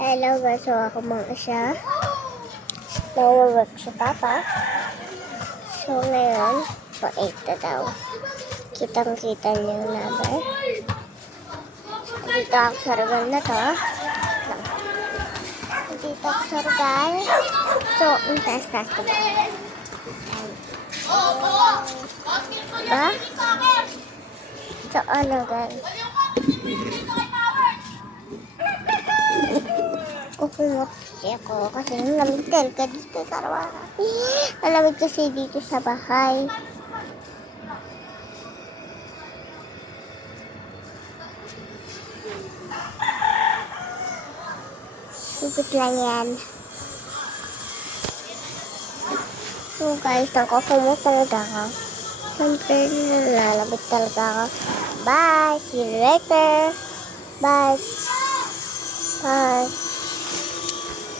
Hello guys, so ako mga siya. Nag-work si Papa. So ngayon, pa-8 na daw. Kitang-kita niyo yung number. So, dito ako sa Regal na to. Dito ako sa Regal. So, ang taas-taas ko ba? Diba? So, ano guys? Kukumot kasi ako kasi malamig talaga dito sa araw-araw. Malamig kasi dito sa bahay. Sugod lang yan. So guys, nakakumot talaga ako. Siyempre, nalalabit talaga ako. Bye! See you later! Bye! Bye!